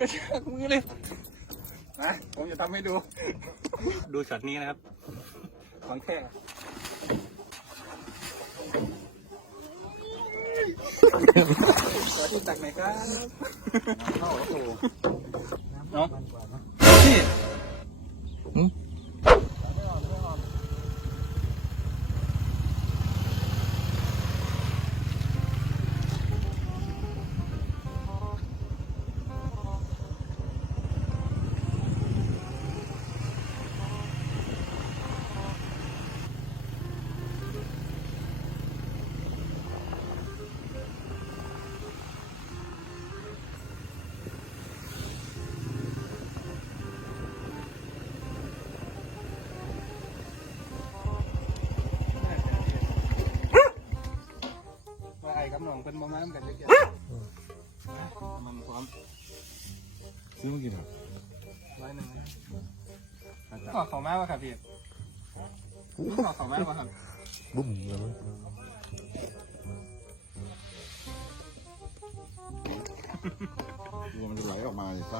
กระชากมือเลยนะผมจะทำให้ดู ดูช็อตนี้นะครับของแท้ตัวที่ตักไหนครับเข้าแล้วโอ้เนาะพี่ กับน้องเพิ่นบ่มาน้ำกันเลยจ้ะมันพร้อมซื้อมากินเหรอร้อยหนึ่งนะขอเขามากวะครับพี่ขอเขามากวะครับบุ้มเลยมั้งตัวมันจะไหลออกมาจากไ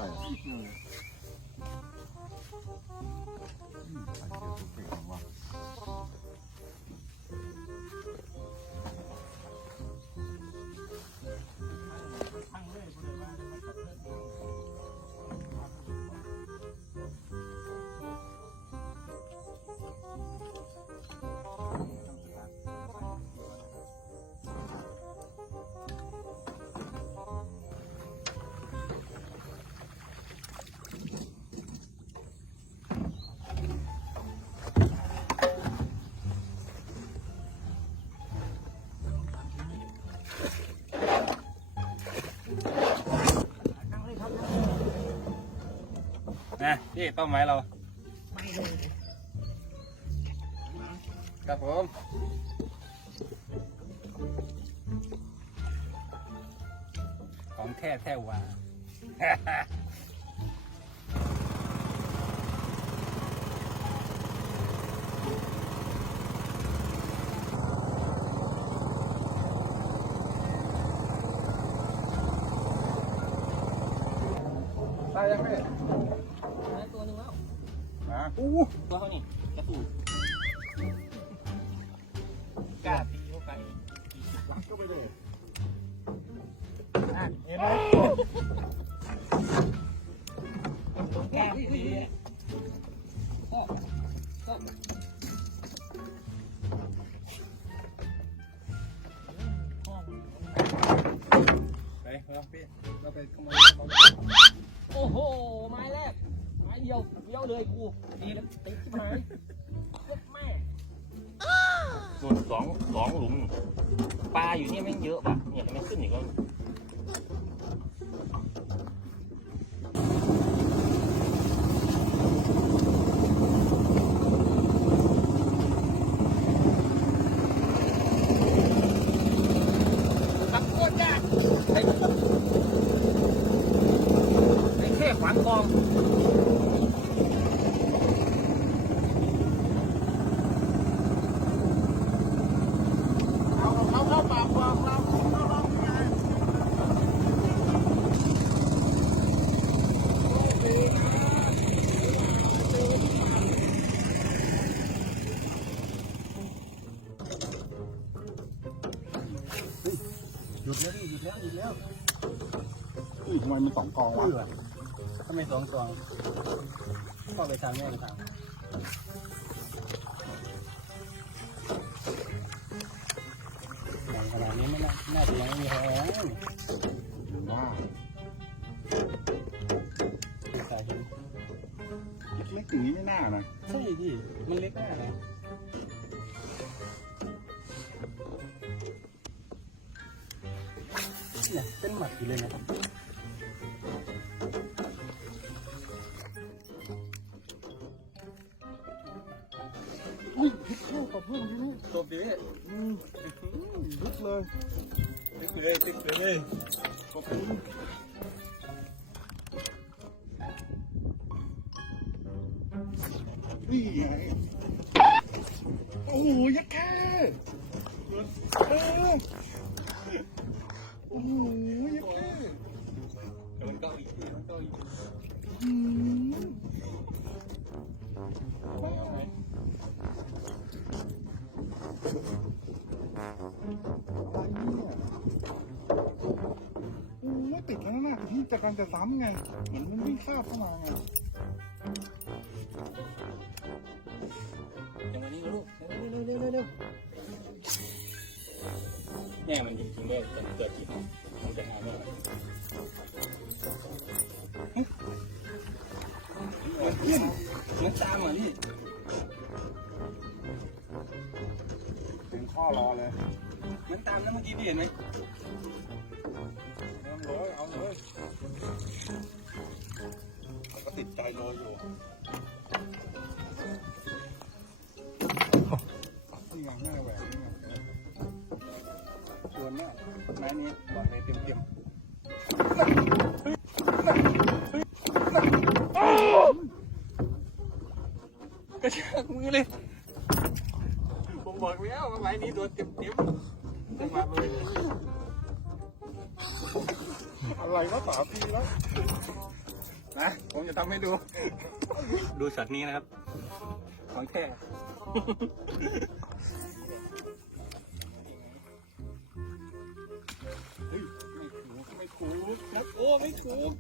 นะพี่เป้าหมายเราครับผมของแท้แท้วา ยยังไงตัวหนึงแล้วนะอู้ตัวเขานี่กระตูกล้าตีเข้าไปกี่สิบลักก็ไปเลยอะเห็นไหมแก้มดีก็ก็ไปเราพี่เราไปขโมยเขา โอ้โห ไม้แรก ไม้เดียวเดียวเลยกูดีแล้วติดที่ไหนเย็ดแม่ส่วนสองสองหลุม ปลาอยู่เนี่ยแม่งเยอะว่ะเนี่ยมันขึ้นอีกแล้ว ปักโคตรยากไอ้ไอ้เท่ขวางคลอง เอาเอาเข้าปากวางวางเข้าปากไง หยุดแล้วพี่หยุดแล้วหยุดแล้ว อุ้ยทำไมมันสอง กองวะเบื่อทำไมสองสองพ่อไปทางแม่ไปทางใหญ่ขนาดนี้ไม่น่าน่าจะยังไม่มีแรงหรือว่าสายเห็นเล็กๆอย่างนี้ไม่น่านะใช่พี่มันเล็กมากนะเนี่ยเป็นหมัดอยู่เลยนะครับ อุ้ยพริกเข้ากับเพื่อนที่นี่ตบดิอืมลุกเลยตึกเลยตึกเลยขอบคุณ อืมไม่ติดแล้วนะที่จะการจะซ้ำไง เหมือนมันวิ่งข้ามเข้ามาไงจังหวะนี้ลูกเร็วเร็วเร็วเร็วเร็วแม่มันจริงๆด้วยแต่เกิดที่มันจะงานว่ามัน พ่อรอเลยมันตามแล้วเมื่อกี้พี่เห็นไหมเอาเลยเอาเลยก็ติดใจรออยู่นี่ไงแม่แหวนนี่ไงชวนเนี่ยไม้นี้บอกเลยเต็มเต็มกระชากมือเลย ผมบอกแล้วว่าไม้นี้โดนเต็มเต็มจังหวะเลยอะไรก็สามทีแล้วนะ ผมจะทำให้ดู ดูช็อตนี้นะครับ ของแท้เฮ้ยไม่ถูกไม่ถูกครับโอ้ไม่ถูก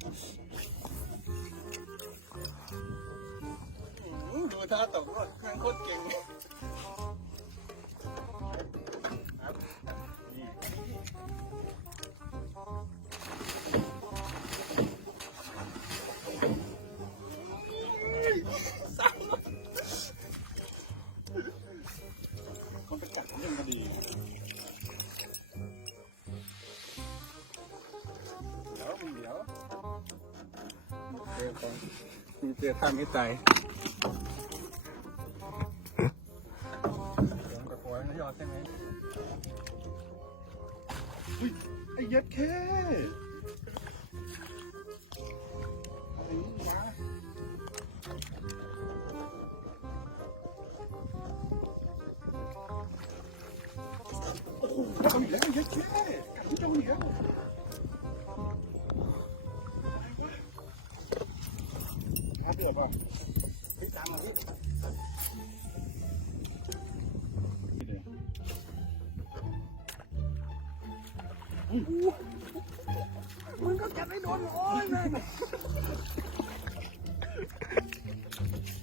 อื้อดูท่าตกรถเครื่องโคตรเก่ง มีเจอท่าไม่ตายเดี๋ยวนะปล่อยมันยอดใช่ไหมไอ้ย็ดแค่ไอ้นี่นะโอ้โหเอาอีกแล้วย็ดแค่กัดที่เจ้าเหนียว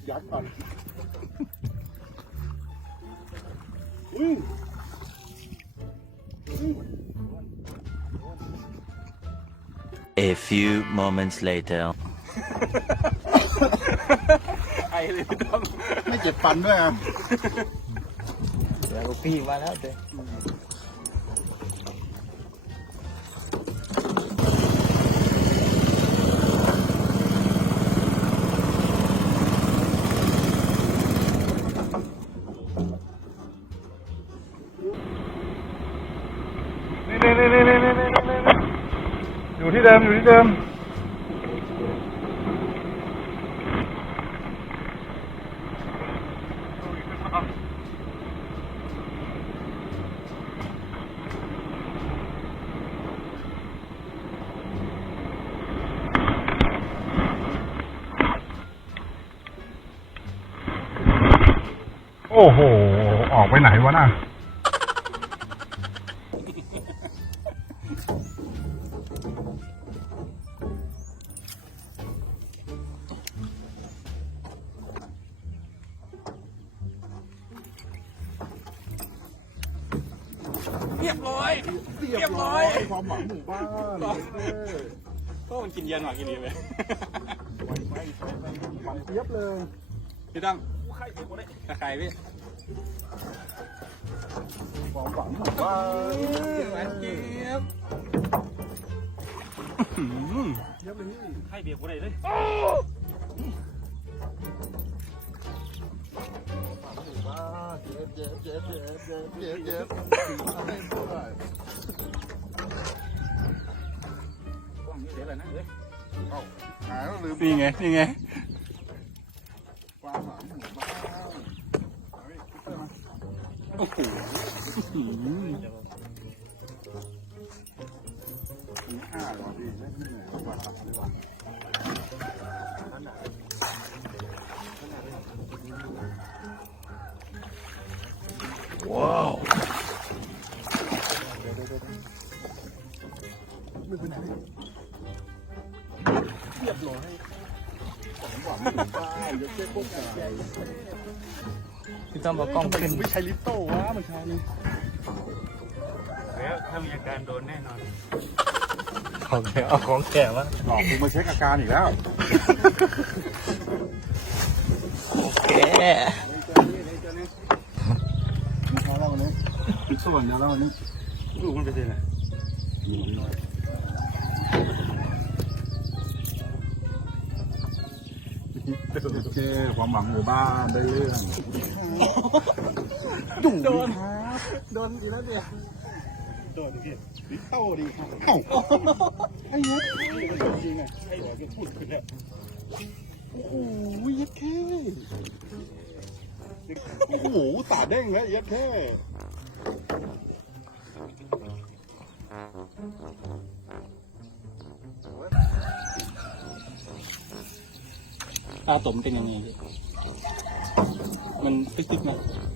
ยัดก่อนอุ้ย A few moments later. ไอเลยพี่ต้อมไม่เจ็บฟันด้วยอะแล้วพี่มาแล้วเด้ ที่เดิมอยู่ที่เดิมโอ้โห ออกไปไหนวะน่ะ ก็มันกินเย็นหวานกินดีไหมหวังเทียบเลยพี่ตั้มใครใครพี่ความหวังหมู่บ้านหวานเจี๊ยบเทียบเลยให้เบียร์กูได้เลยหมู่บ้านเย็บเย็บเย็บเย็บเย็บเย็บกล้องนี้เดี๋ยวอะไรนะเอ้ย หายแล้วลืมนี่ไง นี่ไงวางหลังหมูบ้าโอ้โหมีห้าหรอพี่ไม่เหนื่อยกว่าสามดีกว่าว้าวไม่เป็นไร พวกไก่พี่ต้อมบอกกล้องขึ้นไม่ใช่ลิปโต้วะมันใช่นี่แล้วถ้ามีอาการโดนแน่นอนของแข็เอาของแข็มาหลอกกูมาเช็คอาการอีกแล้วแกเขาเล่าเนี่ยส่วนเดี๋ยวเล่านี้ลูกมันไปเจอไห เคความหวังหมู่บ้านได้เรื่องโดนโดนอีกแล้วเนี่ยโดนพี่ลิโต้ดีครับเอ้าไอ้เนี้ยจริงอะไอ้บอกจะพูดขึ้นเนี่ยโอ้โหยัดแค่โอ้โหตาเด้งนะยัดแค่ ตาตมเป็นยังไงพี่มันตึกๆไหม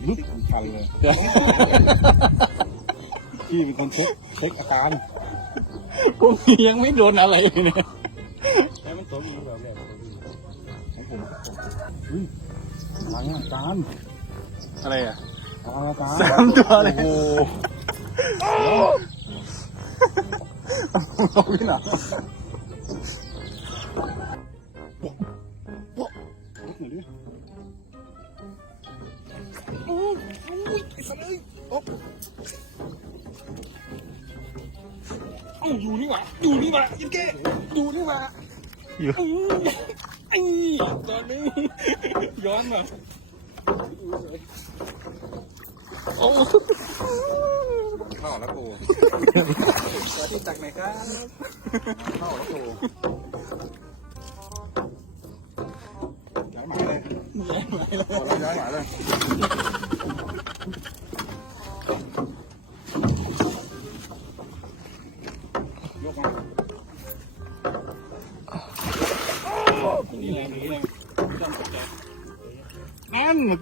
ลุกคันเลยพี่เป็นคนเช็คเช็คอาการพวกนี้ยังไม่โดนอะไรเลยเนี่ยให้มันสมอยู่แบบนี้ของผมอุ้ยหลังอาการอะไรอะอาการสามตัวเลยโอ้โหเอา เอ้าอยู่นี่หว่าอยู่นี่หว่ายิงแกอยู่นี่หว่าอยู่ไอ้ตอนนี้ย้อนมาโอ้เข้าแล้วกูสวัสดีจากไหนครับเข้าแล้วกูย้ายหมายเลยพอแล้วย้ายหมายเลยย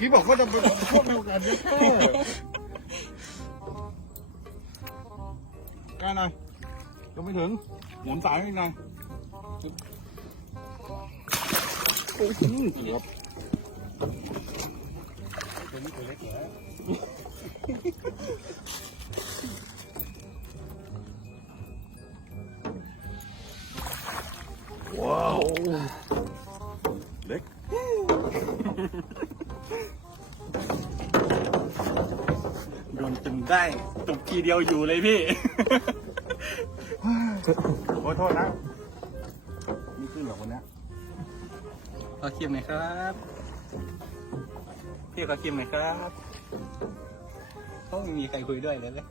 นั่บอกว่าจะเป็นพวกเดียวกันเนี่ยแค่นั้นยังไม่ถึงหมุนสายนิดนึงโอ้โหเกือบว้ ทีเดียวอยู่เลยพี่ โอ้ยโทษนะนี่ขึ้นเหรอคนเนี้ยขอคิมหน่อยครับ พี่ขอคิมหน่อยครับเขาไม่มีใครคุยด้วยเลยเลยนะ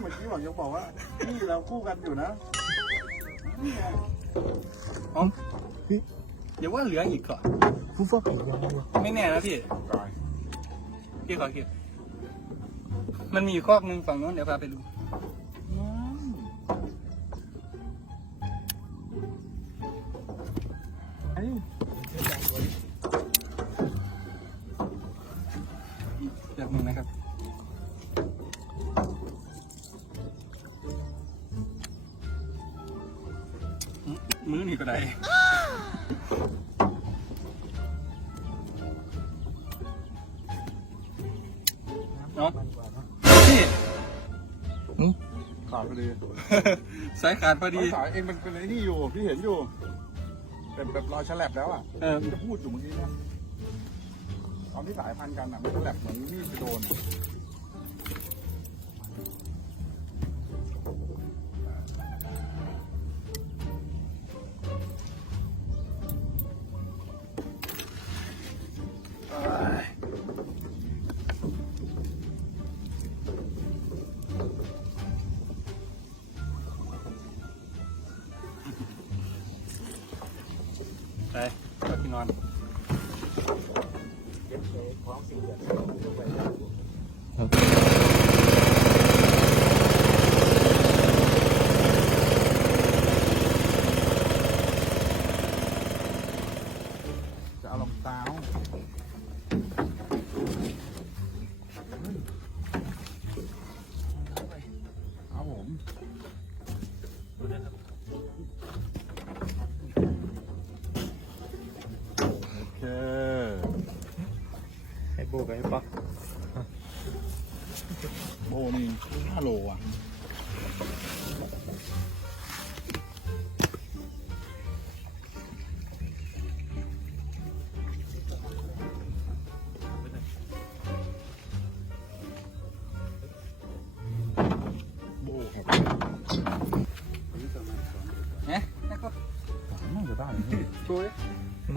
เมื่อกี้บอกยังบอกว่า นี่เราคู่กันอยู่นะนี่ไงอ๋อเดี๋ยวว่าเหลืออีกก่อนฟูฟ้าเป็นยังไงวะไม่แน่นะพี่กาย พี่ขอคิม มันมีคอกหนึ่งฝั่งโน้นเดี๋ยวพาไปดูอ้แบบนึงนะครับมือนี่ก็ได้ ดพอดีสายขาดพอดี สายเองมันเป็นไอ้นี่อยู่พี่เห็นอยู่เป็นแบบรอยฉลับแล้วอะเออที่จะพูดอยู่เมื่อกี้นะตอนที่สายพันกันอะมันฉลับเหมือนมีดไปโดน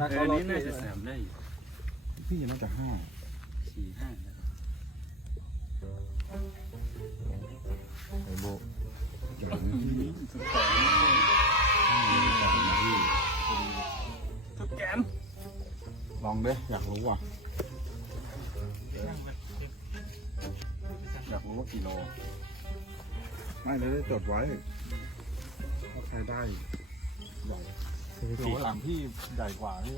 เอเขาอนี้น่าจะสแสบมได้พี่ยังน่าจะห้าสี่ห้าไอโบจับนะพี่ทุกแกนลองด้อยากรู้อะอยากรู้ว่ากี่โลไม่ได้จดไว้ถ้าใครได้ใหญ่ โลหลังพี่ใหญ่กว่านี่